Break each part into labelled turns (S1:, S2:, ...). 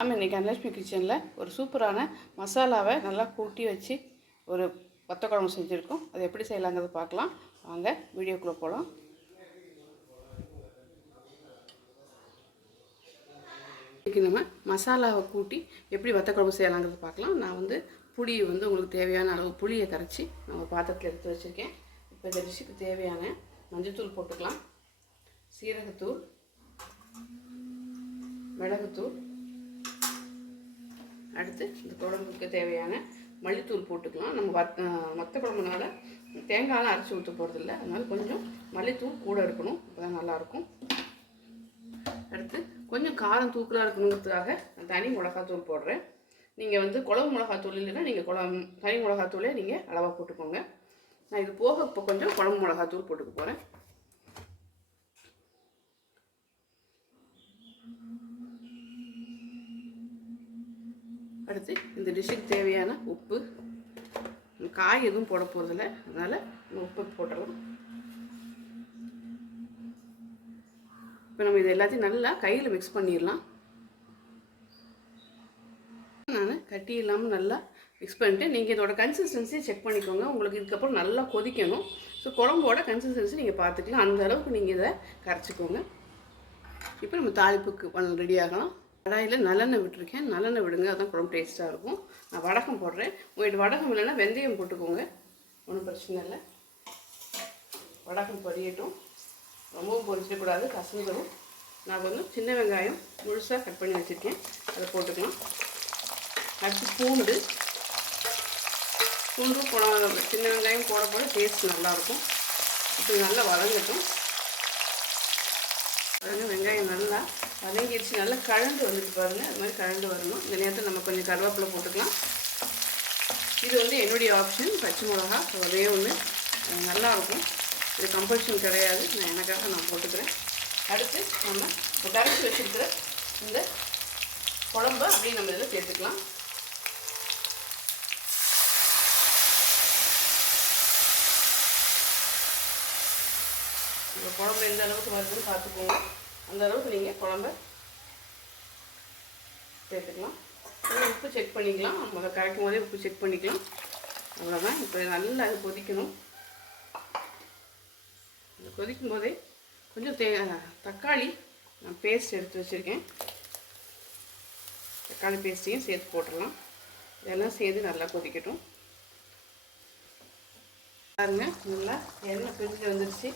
S1: நம்ம இன்றைக்கி அனலட்சுமி கிச்சனில் ஒரு சூப்பரான மசாலாவை நல்லா கூட்டி வச்சு ஒரு வத்த குழம்பு செஞ்சுருக்கோம். அது எப்படி செய்யலாங்கிறத பார்க்கலாம். வாங்க வீடியோக்குள்ளே போகலாம் இன்றைக்கி நம்ம மசாலாவை கூட்டி எப்படி வத்த குழம்பு செய்யலாங்கிறத பார்க்கலாம். நான் வந்து புளி வந்து உங்களுக்கு தேவையான அளவு புளியை கரைச்சி நான் பாத்திரத்தில் எடுத்து வச்சுருக்கேன். இப்போ இந்த டிஷ்ஷுக்கு தேவையான மஞ்சள்தூள் போட்டுக்கலாம். சீரகத்தூள் மிளகுத்தூள் அடுத்து இந்த குழம்புக்கு தேவையான மல்லித்தூள் போட்டுக்கலாம். நம்ம வத் மற்ற குழம்புனால தேங்காயெலாம் அரைச்சி ஊற்ற போகிறதில்ல அதனால் கொஞ்சம் மல்லித்தூள் கூட இருக்கணும். அப்போ தான் நல்லாயிருக்கும் அடுத்து கொஞ்சம் காரம் தூக்கலாக இருக்கணுங்கிறதுக்காக நான் தனி மிளகாத்தூள் போடுறேன். நீங்கள் வந்து குழம்பு மிளகாத்தூள் இல்லைன்னா நீங்கள் குழம் தனி மிளகாத்தூளே நீங்கள் அளவாக போட்டுக்கோங்க. நான் இது போக இப்போ கொஞ்சம் குழம்பு மிளகாத்தூள் போட்டுக்க போகிறேன் அடுத்து இந்த டிஷ்ஷுக்கு தேவையான உப்பு. காய் எதுவும் போட போகிறதில்ல அதனால் உப்பு போட்டுடலாம். இப்போ நம்ம இது எல்லாத்தையும் நல்லா கையில் மிக்ஸ் பண்ணிடலாம். நான் கட்டி இல்லாமல் நல்லா மிக்ஸ் பண்ணிட்டு நீங்கள் இதோட கன்சிஸ்டன்சியை செக் பண்ணிக்கோங்க. உங்களுக்கு இதுக்கப்புறம் நல்லா கொதிக்கணும். ஸோ குழம்போட கன்சிஸ்டன்சி நீங்கள் பார்த்துக்கலாம். அந்த அளவுக்கு நீங்கள் இதை கரைச்சிக்கோங்க. இப்போ நம்ம தாளிப்புக்கு ரெடி ஆகலாம். கடாயில் நல்லெண்ணெய் விட்டுருக்கேன். நல்லெண்ணெய் விடுங்க அதான் குழம்பு டேஸ்ட்டாக இருக்கும். நான் வடகம் போடுறேன். உங்கள்கிட்ட வடகம் இல்லைன்னா வெந்தயம் போட்டுக்கோங்க. ஒன்றும் பிரச்சனை இல்லை. வடகம் பொரியட்டும். ரொம்பவும் பொரிச்சிடக்கூடாது கசந்துடும் நான் கொஞ்சம் சின்ன வெங்காயம் முழுசாக கட் பண்ணி வச்சுருக்கேன். அதை போட்டுக்கலாம். அடுத்து பூண்டு. பூண்டு போட சின்ன வெங்காயம் போட போட டேஸ்ட் நல்லாயிருக்கும். இப்போ நல்லா வதங்கட்டும். வெங்காயம் நல்லா வதங்கிடுச்சு. நல்லா கழண்டு வந்துட்டு பாருங்கள் அது மாதிரி கழண்டு வரணும். இந்த நேரத்தில் நம்ம கொஞ்சம் கருவேப்பிலை போட்டுக்கலாம். இது வந்து என்னுடைய ஆப்ஷன் பச்சை மிளகா. ஒரே ஒன்று நல்லாயிருக்கும் இது கம்பல்ஷன் கிடையாது. நான் எனக்காக நான் போட்டுக்கிறேன். அடுத்து நம்ம இப்போ கரைச்சி வச்சுருக்கிற இந்த குழம்பு அப்படியே நம்ம இதில் சேர்த்துக்கலாம். இந்த குழம்பு எந்த அளவுக்கு வருதுன்னு பார்த்துக்கோங்க. அந்த அளவுக்கு நீங்கள் குழம்ப சேர்த்துக்கலாம். உப்பு செக் பண்ணிக்கலாம். முதல்ல கரைக்கும் போதே உப்பு செக் பண்ணிக்கலாம். அவ்வளோதான் இப்போ நல்லா அது கொதிக்கணும். கொதிக்கும் போதே கொஞ்சம் தே தக்காளி நான் பேஸ்ட் எடுத்து வச்சுருக்கேன். தக்காளி பேஸ்ட்டையும் சேர்த்து போட்டுடலாம். இதெல்லாம் சேர்த்து நல்லா கொதிக்கட்டும். பாருங்கள் நல்லா எண்ணெய் பிரிஞ்சு வந்துருச்சு.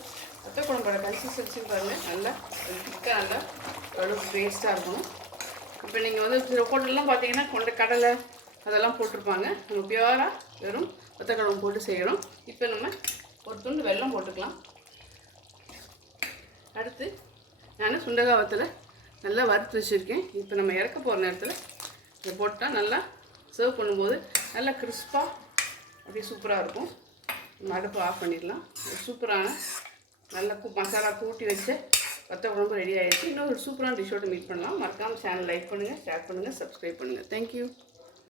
S1: கொத்த குழம்போட கன்சிஸ்டன்சி பாருங்கள் நல்லா திக்காக நல்லா அளவுக்கு பேஸ்ட்டாக இருக்கணும். இப்போ நீங்கள் வந்து சில ஹோட்டல்லாம் பார்த்தீங்கன்னா கொண்ட கடலை அதெல்லாம் போட்டிருப்பாங்க. நம்ம பியூராக வெறும் கொத்த போட்டு செய்யணும் இப்போ நம்ம ஒரு துண்டு வெல்லம் போட்டுக்கலாம். அடுத்து நான் சுண்டகாவத்தில் நல்லா வறுத்து வச்சுருக்கேன். இப்போ நம்ம இறக்க போகிற நேரத்தில் இதை போட்டால் நல்லா சர்வ் பண்ணும்போது நல்லா கிறிஸ்பாக அப்படியே சூப்பராக இருக்கும். அடுப்பு ஆஃப் பண்ணிடலாம். சூப்பரான நல்லா மசாலா கூட்டி வச்சு வத்த குழம்பு ரெடி ஆகிடுச்சு இன்னொரு சூப்பரான டிஷ்ஷோட மீட் பண்ணலாம். மறக்காமல் சேனல் லைக் பண்ணுங்கள் ஷேர் பண்ணுங்கள் சப்ஸ்கிரைப் பண்ணுங்கள் தேங்க்யூ